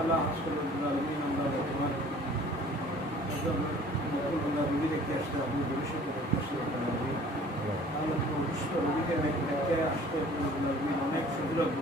الله حسب الله من الله تعالى. هذا من كل الله من ذلك يسعى. Taşıyor. Allah